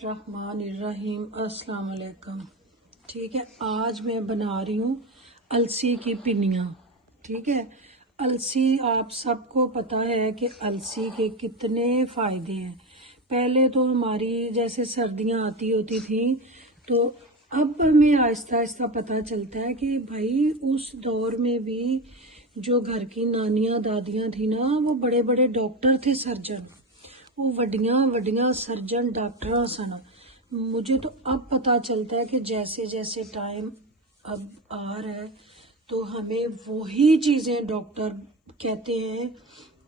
बिस्मिल्लाहिर्रहमानिर्रहीम। अस्सलाम वालेकुम। ठीक है, आज मैं बना रही हूँ अलसी की पिनियाँ। ठीक है, अलसी आप सबको पता है कि अलसी के कितने फ़ायदे हैं। पहले तो हमारी जैसे सर्दियाँ आती होती थी, तो अब हमें आहिस्ता आहिस्ता पता चलता है कि भाई उस दौर में भी जो घर की नानियाँ दादियाँ थी ना, वो बड़े बड़े डॉक्टर थे, सर्जन। वो वड्डियां वड्डियां सर्जन डॉक्टर सन। मुझे तो अब पता चलता है कि जैसे जैसे टाइम अब आ रहा है तो हमें वही चीज़ें डॉक्टर कहते हैं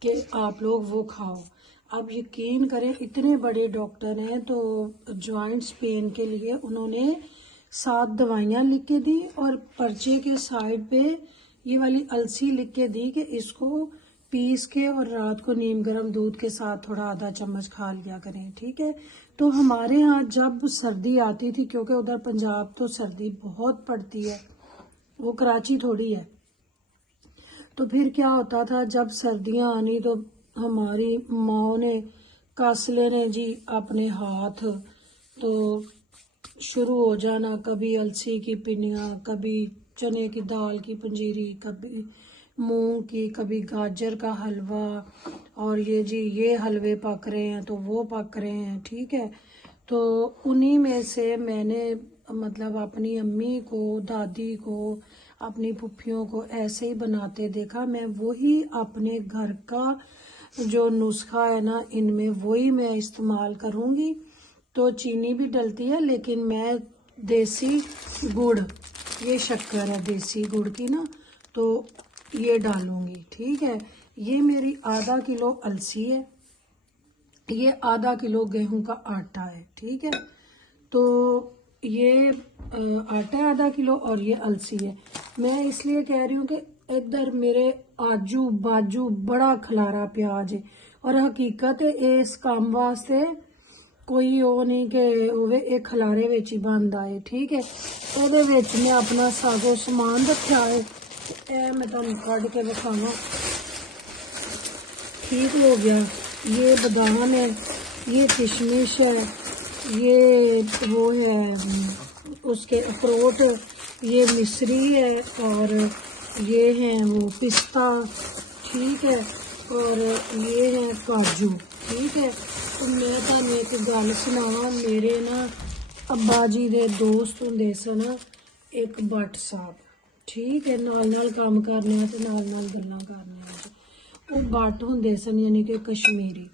कि आप लोग वो खाओ। अब यकीन करें, इतने बड़े डॉक्टर हैं तो जॉइंट्स पेन के लिए उन्होंने 7 दवाइयाँ लिख के दी और पर्चे के साइड पे ये वाली अलसी लिख के दी कि इसको पीस के और रात को नीम गर्म दूध के साथ थोड़ा आधा चम्मच खा लिया करें। ठीक है, तो हमारे यहाँ जब सर्दी आती थी, क्योंकि उधर पंजाब तो सर्दी बहुत पड़ती है, वो कराची थोड़ी है, तो फिर क्या होता था जब सर्दियाँ आनी तो हमारी माँ ने कस लेने जी अपने हाथ, तो शुरू हो जाना कभी अलसी की पिनियाँ, कभी चने की दाल की पंजीरी, कभी मूंग की, कभी गाजर का हलवा, और ये जी ये हलवे पक रहे हैं तो वो पक रहे हैं। ठीक है, तो उन्हीं में से मैंने मतलब अपनी अम्मी को, दादी को, अपनी पुप्पियों को ऐसे ही बनाते देखा। मैं वही अपने घर का जो नुस्खा है ना, इनमें वही मैं इस्तेमाल करूँगी। तो चीनी भी डलती है, लेकिन मैं देसी गुड़, ये शक्कर है देसी गुड़ की ना, तो ये डालूंगी। ठीक है, ये मेरी आधा किलो अलसी है, ये आधा किलो गेहूं का आटा है। ठीक है, तो ये आटा है आधा किलो और ये अलसी है। मैं इसलिए कह रही हूँ कि इधर मेरे आजू बाजू बड़ा खलारा प्याज है, और हकीकत है इस काम वास्ते कोई वो नहीं कि होवे एक खलारे विच ही बंद आए। ठीक है, ਇਹਦੇ ਵਿੱਚ मैं अपना सागो समान रखा है, ए मैं तुहानू कढ़ के दिखावा। ठीक हो गया, ये बादाम है, ये किशमिश है, ये वो है उसके अखरोट, ये मिश्री है, और ये है वो पिस्ता। ठीक है, और ये है काजू। ठीक है, तो मैं तुहानू एक गल सुनावा। मेरे ना अब्बा जी दे दोस्त हुंदे सन एक भट्ट साहब। ठीक है, नाल काम करने ते नाल गल्लां करने। वो भट्ट हुंदे सन, यानी कि कश्मीरी।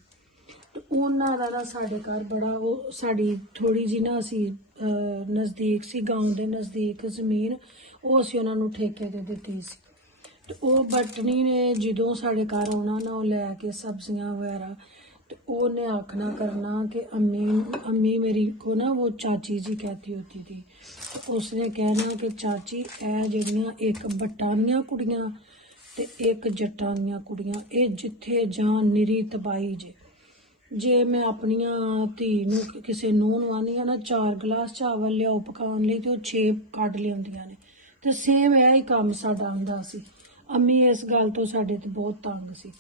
तो उन्हां दा ना साडे घर बड़ा, वो साडी थोड़ी जी ना असी नज़दीक सी, गांव दे नज़दीक ज़मीन, वो असी उन्हां नू ठेके ते दित्ती सी। तो वो बटनी ने जदों साडे घर आना ना, वो लैके सब्जियां वगैरह, तो उन्हें आखना करना कि अम्मी अम्मी मेरी को ना वो चाची जी कहती होती थी। तो उसने कहना कि चाची ए जड़ियाँ एक बट्टां दियां कुड़ियां ते एक जट्टां दियां कुड़ियां, ये जिथे जान निरी तबाही जे मैं अपनिया धी नू किसी नूंह नू आनी ना 4 गिलास चावल लियाओ पकाने लई, तो 6 कढ लियाउंदियां ने। तो सेम यह ही काम साडा हुंदा सी। अम्मी इस गल तो साडे ते बहुत तंग सी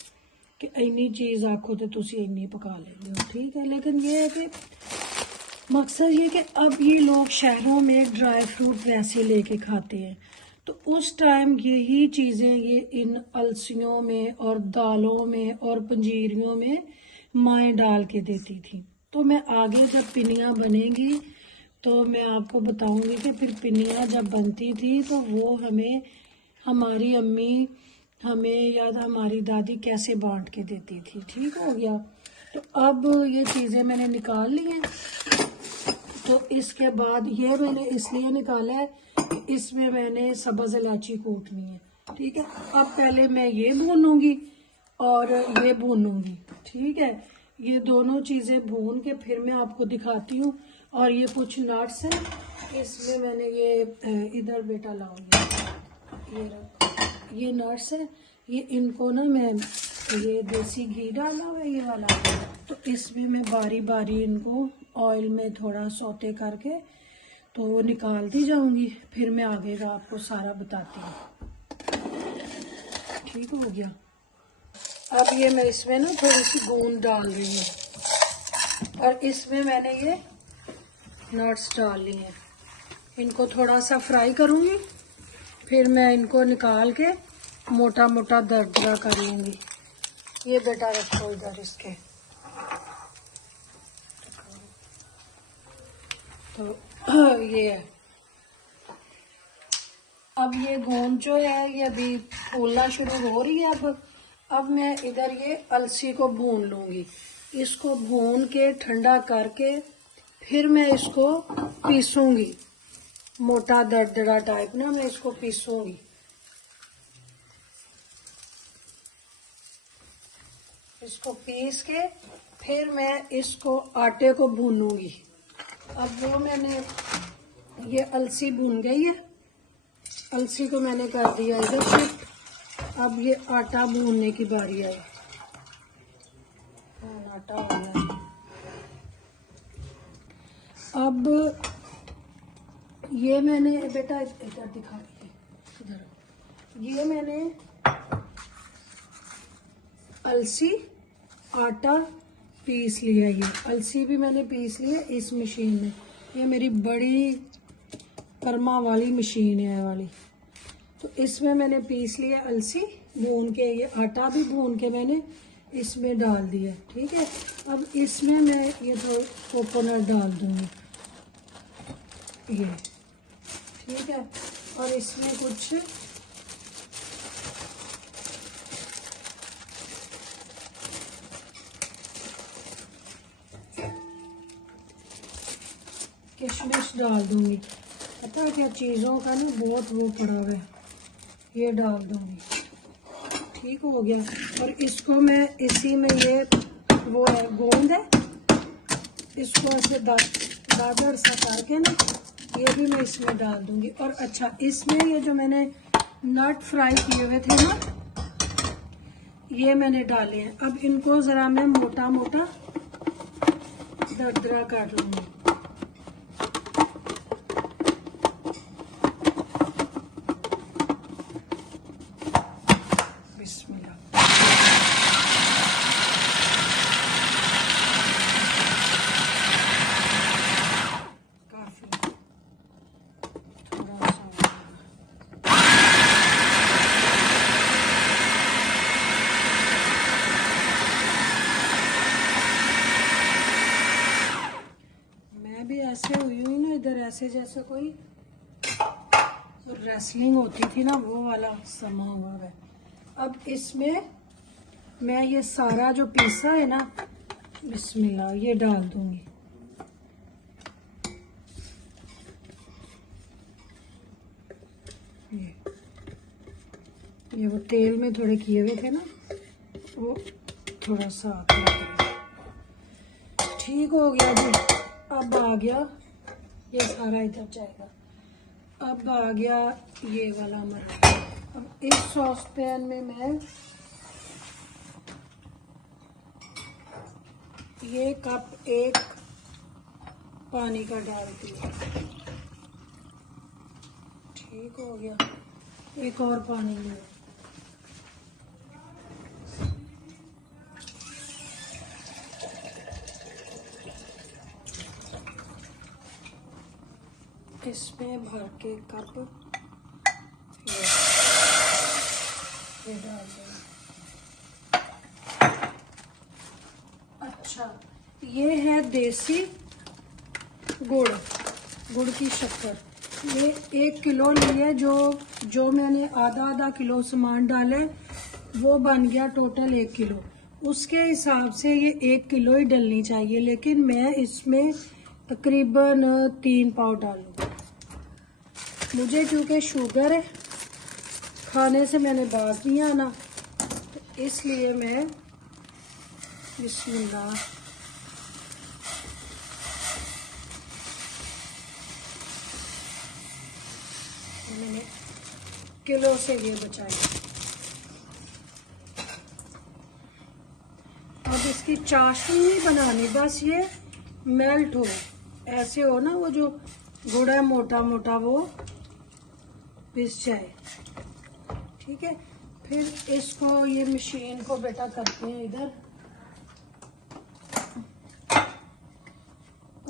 कि इन्नी चीज़ आखो तो तुसी इन्नी पका लेंदे हो। ठीक है, लेकिन ये है कि मकसद ये कि अब ये लोग शहरों में ड्राई फ्रूट वैसे लेके खाते हैं, तो उस टाइम यही चीज़ें ये इन अलसियों में और दालों में और पंजीरियों में माएँ डाल के देती थी। तो मैं आगे जब पिनियाँ बनेंगी तो मैं आपको बताऊंगी कि फिर पिनियाँ जब बनती थी तो वो हमें हमारी अम्मी हमें या हमारी दादी कैसे बांट के देती थी। ठीक हो गया, तो अब ये चीज़ें मैंने निकाल ली हैं। तो इसके बाद ये मैंने इसलिए निकाला है कि इसमें मैंने सब्ज़ इलायची कूटनी है। ठीक है, अब पहले मैं ये भूनूंगी और ये भूनूंगी। ठीक है, ये दोनों चीज़ें भून के फिर मैं आपको दिखाती हूँ। और ये कुछ नट्स हैं, इसमें मैंने ये इधर बेटा लाऊंगी, ये नट्स है, ये इनको ना मैं ये देसी घी डाला हुआ है ये वाला, तो इसमें मैं बारी बारी इनको ऑयल में थोड़ा सौते करके तो निकालती जाऊंगी। फिर मैं आगे का आपको सारा बताती हूँ। ठीक हो गया, अब ये मैं इसमें ना थोड़ी सी गूंद डाल रही हूँ, और इसमें मैंने ये नट्स डाल लिए हैं। इनको थोड़ा सा फ्राई करूँगी, फिर मैं इनको निकाल के मोटा मोटा दरदरा कर लूँगी। ये बेटा रखो इधर इसके। तो ये है। अब ये गोंद जो है ये अभी फूलना शुरू हो रही है। अब मैं इधर ये अलसी को भून लूँगी। इसको भून के ठंडा करके फिर मैं इसको पीसूँगी, मोटा दरदरा टाइप ना मैं इसको पीसूँगी। इसको पीस के फिर मैं इसको आटे को भूनूंगी। अब वो मैंने ये अलसी भून गई है, अलसी को मैंने कर दिया इधर शिफ्ट। अब ये आटा भूनने की बारी आई। आटा हो गया। अब ये मैंने बेटा इधर दिखा दिए, इधर ये मैंने अलसी आटा पीस लिया। ये अलसी भी मैंने पीस लिया इस मशीन में। ये मेरी बड़ी कर्मा वाली मशीन है वाली। तो इसमें मैंने पीस लिया अलसी भून के। ये आटा भी भून के मैंने इसमें डाल दिया। ठीक है, अब इसमें मैं ये तो कोकोनट डाल दूंगी ये। ठीक है, और इसमें कुछ किशमिश डाल दूंगी। पता है क्या, चीज़ों का ना बहुत वो पड़ा हुआ है, ये डाल दूंगी। ठीक हो गया। और इसको मैं इसी में ये वो है गोंद है, इसको ऐसे दादर सा करके ना ये भी मैं इसमें डाल दूंगी। और अच्छा, इसमें ये जो मैंने नट फ्राई किए हुए थे ना ये मैंने डाले हैं। अब इनको ज़रा मैं मोटा मोटा दरदरा कर लूँगी। ऐसे हुई हुई ना इधर, ऐसे जैसे कोई रेसलिंग होती थी ना वो वाला समा हुआ है। अब इसमें मैं ये सारा जो पीसा है ना बिस्मिल्लाह ये डाल दूंगी। ये वो तेल में थोड़े किए हुए थे ना वो थोड़ा सा ठीक हो गया जी। अब आ गया ये सारा इधर जाएगा। अब आ गया ये वाला मरा। अब इस सॉस पैन में मैं ये कप एक पानी का डालती हूँ। ठीक हो गया, एक और पानी लिया। इसमें भर के कप ये डाल दें। अच्छा, ये है देसी गुड़ की शक्कर। ये 1 किलो लिए, जो मैंने आधा किलो सामान डाले वो बन गया टोटल 1 किलो। उसके हिसाब से ये 1 किलो ही डलनी चाहिए, लेकिन मैं इसमें तकरीबन 3 पाव डालूंगी। मुझे क्योंकि शुगर है, खाने से मैंने बात नहीं आना, तो इसलिए मैं बिस्मिल्लाह मैंने किलो से ये बचाई। अब इसकी चाशनी नहीं बनानी, बस ये मेल्ट हो, ऐसे हो ना, वो जो गुड़ है मोटा मोटा वो पिस जाए। ठीक है, फिर इसको ये मशीन को बेटा करते हैं इधर,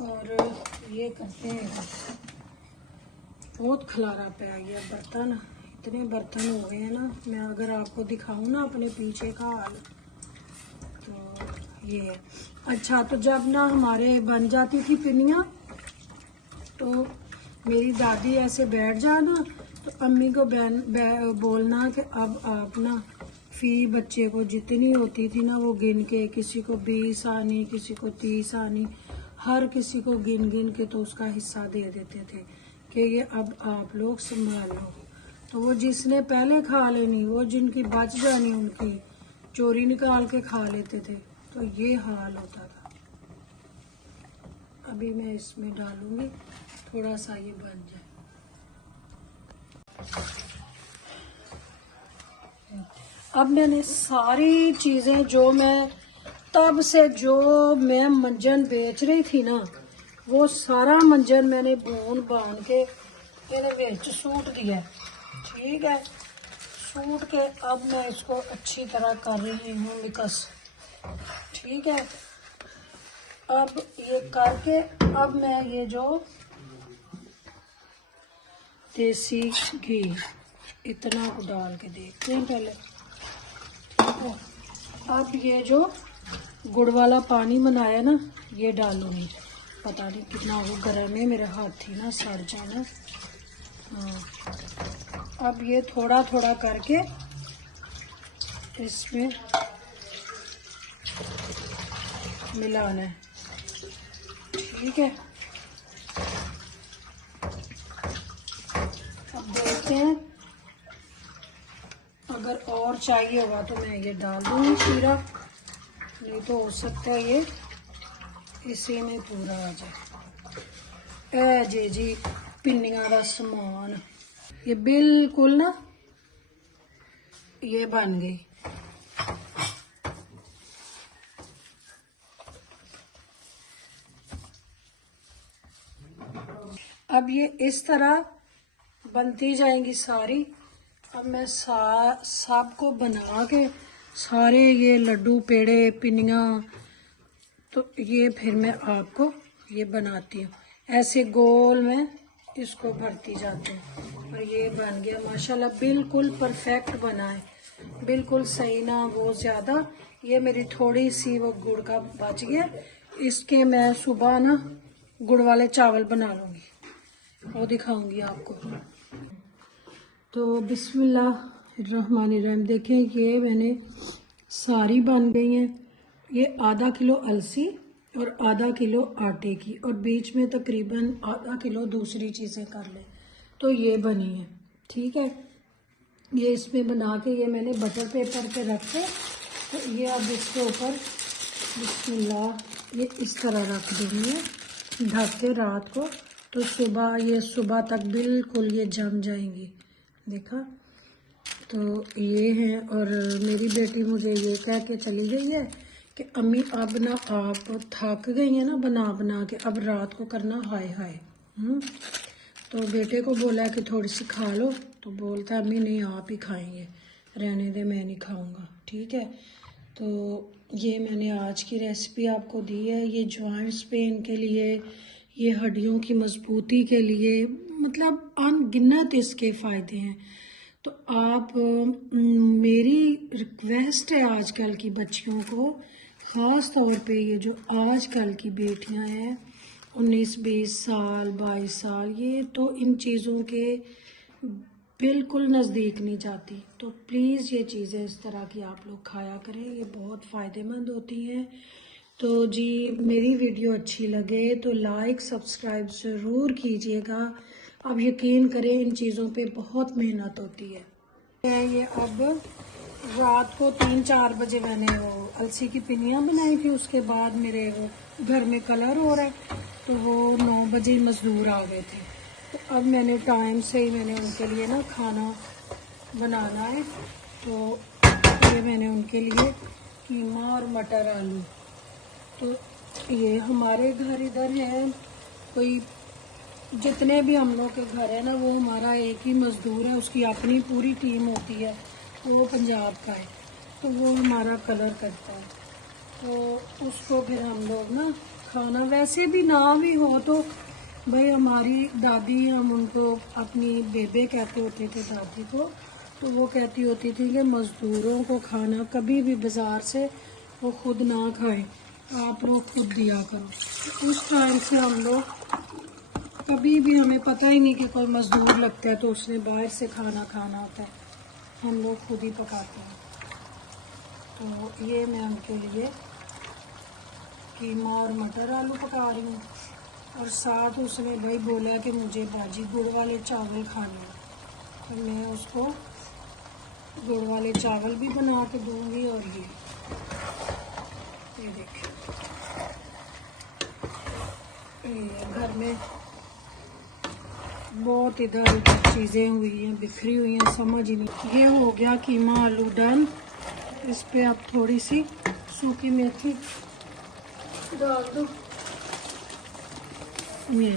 और ये करते हैं, बहुत खलारा पे आ गया बर्तन, इतने बर्तन हो गए हैं ना। मैं अगर आपको दिखाऊं ना अपने पीछे का हाल, तो ये अच्छा। तो जब ना हमारे बन जाती थी पिनिया, तो मेरी दादी ऐसे बैठ जाना, तो अम्मी को बोलना कि अब आप ना फी बच्चे को जितनी होती थी ना वो गिन के, किसी को 20 आनी, किसी को 30 आनी, हर किसी को गिन गिन के तो उसका हिस्सा दे देते थे कि ये अब आप लोग संभाल लो। तो वो जिसने पहले खा लेनी, वो जिनकी बच जानी उनकी चोरी निकाल के खा लेते थे। तो ये हाल होता था। अभी मैं इसमें डालूंगी थोड़ा सा, ये बन जाए। अब मैंने सारी चीजें जो मैं तब से जो मैं मंजन बेच रही थी ना, वो सारा मंजन मैंने भून बान के मैंने बेच सूट दिया। ठीक है, सूट के अब मैं इसको अच्छी तरह कर रही हूँ मिक्स। ठीक है, अब ये करके अब मैं ये जो देसी घी इतना को डाल के देखते हैं पहले। अब ये जो गुड़ वाला पानी बनाया ना, ये डालूंगी। पता नहीं कितना वो गर्म है, मेरे हाथ थी ना सड़ जाना। हाँ, अब ये थोड़ा थोड़ा करके इसमें मिलाना है। ठीक है, अब देखते हैं, अगर और चाहिए होगा तो मैं ये डाल दूंगी शीरा, नहीं तो हो सकता है ये इसी में पूरा आ जाए। ए जी पिन्नियां का समान ये बिल्कुल ना ये बन गई। अब ये इस तरह बनती जाएंगी सारी। अब मैं सब को बना के सारे ये लड्डू पेड़े पिनिया, तो ये फिर मैं आपको ये बनाती हूँ। ऐसे गोल में इसको भरती जाती हूँ और ये बन गया माशाल्लाह, बिल्कुल परफेक्ट बना है, बिल्कुल सही ना वो ज़्यादा। ये मेरी थोड़ी सी वो गुड़ का बच गया, इसके मैं सुबह ना गुड़ वाले चावल बना लूँगी, वो दिखाऊंगी आपको। तो बिस्मिल्लाहिर्रहमानिर्रहीम, देखें ये मैंने सारी बन गई हैं। ये आधा किलो अलसी और आधा किलो आटे की, और बीच में तकरीबन आधा किलो दूसरी चीज़ें कर लें, तो ये बनी है। ठीक है, ये इसमें बना के ये मैंने बटर पेपर पे रख के, तो ये अब इसके ऊपर बिस्मिल्लाह ये इस तरह रख देंगे ढक के रात को, तो सुबह तक बिल्कुल ये जम जाएंगी। देखा, तो ये है। और मेरी बेटी मुझे ये कह के चली गई है कि अम्मी अब ना आप थक गई हैं ना बना बना के, अब रात को करना हाय हाय। तो बेटे को बोला कि थोड़ी सी खा लो, तो बोलता है अम्मी नहीं आप ही खाएंगे, रहने दे मैं नहीं खाऊंगा। ठीक है, तो ये मैंने आज की रेसिपी आपको दी है। ये जॉइंट्स पेन के लिए, ये हड्डियों की मजबूती के लिए, मतलब अनगिनत इसके फ़ायदे हैं। तो आप मेरी रिक्वेस्ट है आजकल की बच्चियों को, ख़ास तौर पे ये जो आजकल की बेटियां हैं 19-20 साल 22 साल, ये तो इन चीज़ों के बिल्कुल नज़दीक नहीं जाती। तो प्लीज़ ये चीज़ें इस तरह की आप लोग खाया करें, ये बहुत फ़ायदेमंद होती हैं। तो जी मेरी वीडियो अच्छी लगे तो लाइक सब्सक्राइब ज़रूर कीजिएगा। अब यकीन करें इन चीज़ों पे बहुत मेहनत होती है। ये अब रात को 3-4 बजे मैंने वो अलसी की पिनियाँ बनाई थी, उसके बाद मेरे वो घर में कलर हो रहा है, तो वो 9 बजे ही मज़दूर आ गए थे। तो अब मैंने टाइम से ही मैंने उनके लिए ना खाना बनाना है, तो ये मैंने उनके लिए कीमा और मटर आलू, तो ये हमारे घर इधर है कोई, जितने भी हम लोग के घर है ना वो हमारा एक ही मज़दूर है, उसकी अपनी पूरी टीम होती है, तो वो पंजाब का है, तो वो हमारा कलर करता है। तो उसको फिर हम लोग ना खाना, वैसे भी ना भी हो तो भाई हमारी दादी, हम उनको अपनी बेबे कहते होते थे दादी को, तो वो कहती होती थी कि मज़दूरों को खाना कभी भी बाज़ार से वो खुद ना खाएं, आप लोग खुद दिया करो। उस टाइम से हम लोग कभी भी, हमें पता ही नहीं कि कोई मज़दूर लगता है तो उसने बाहर से खाना खाना होता है, हम लोग खुद ही पकाते हैं। तो ये मैं उनके लिए कीमा और मटर आलू पका रही हूँ, और साथ उसने भाई बोला कि मुझे बाजी गुड़ वाले चावल खाने हैं, तो मैं उसको गुड़ वाले चावल भी बना के दूँगी। और ये देखिए, ये घर में बहुत इधर उधर चीज़ें हुई हैं, बिखरी हुई हैं, समझ ही नहीं। ये हो गया कीमा आलू डन। इस पे अब थोड़ी सी सूखी मेथी डाल दो, ये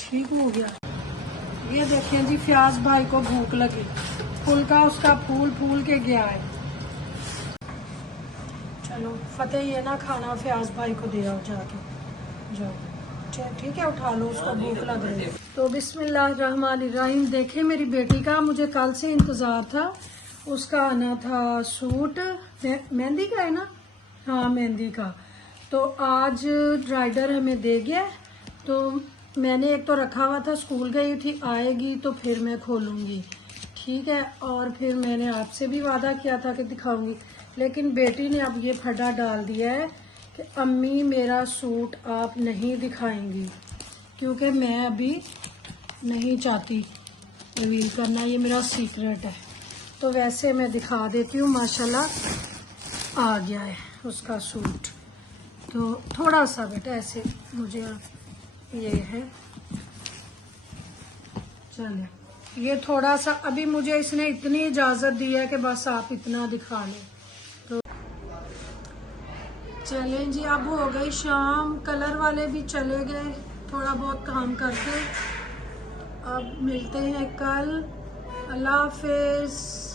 ठीक हो गया। ये देखें जी, फ्याज भाई को भूख लगी, फुल्का उसका फूल फूल के गया है। चलो फतेह, ये ना खाना फ्याज भाई को दे आओ जाके, जाओ ठीक है, उठा लो, उसको भूख लग रही है। तो बिस्मिल्लाहिर्रहमानिर्रहीम। देखे, मेरी बेटी का मुझे कल से इंतज़ार था, उसका आना था सूट, मेहंदी का है ना, हाँ मेहंदी का। तो आज राइडर हमें दे गया, तो मैंने एक तो रखा हुआ था, स्कूल गई थी, आएगी तो फिर मैं खोलूँगी, ठीक है। और फिर मैंने आपसे भी वादा किया था कि दिखाऊंगी, लेकिन बेटी ने अब ये फटा डाल दिया है कि अम्मी मेरा सूट आप नहीं दिखाएंगी, क्योंकि मैं अभी नहीं चाहती रिवील करना, ये मेरा सीक्रेट है। तो वैसे मैं दिखा देती हूँ, माशाल्लाह आ गया है उसका सूट। तो थोड़ा सा बेटा ऐसे मुझे ये है, चले, ये थोड़ा सा अभी मुझे इसने इतनी इजाज़त दी है कि बस आप इतना दिखा लें। तो चलें जी, अब हो गई शाम, कलर वाले भी चले गए थोड़ा बहुत काम करके। अब मिलते हैं कल, अल्लाह हाफिज़।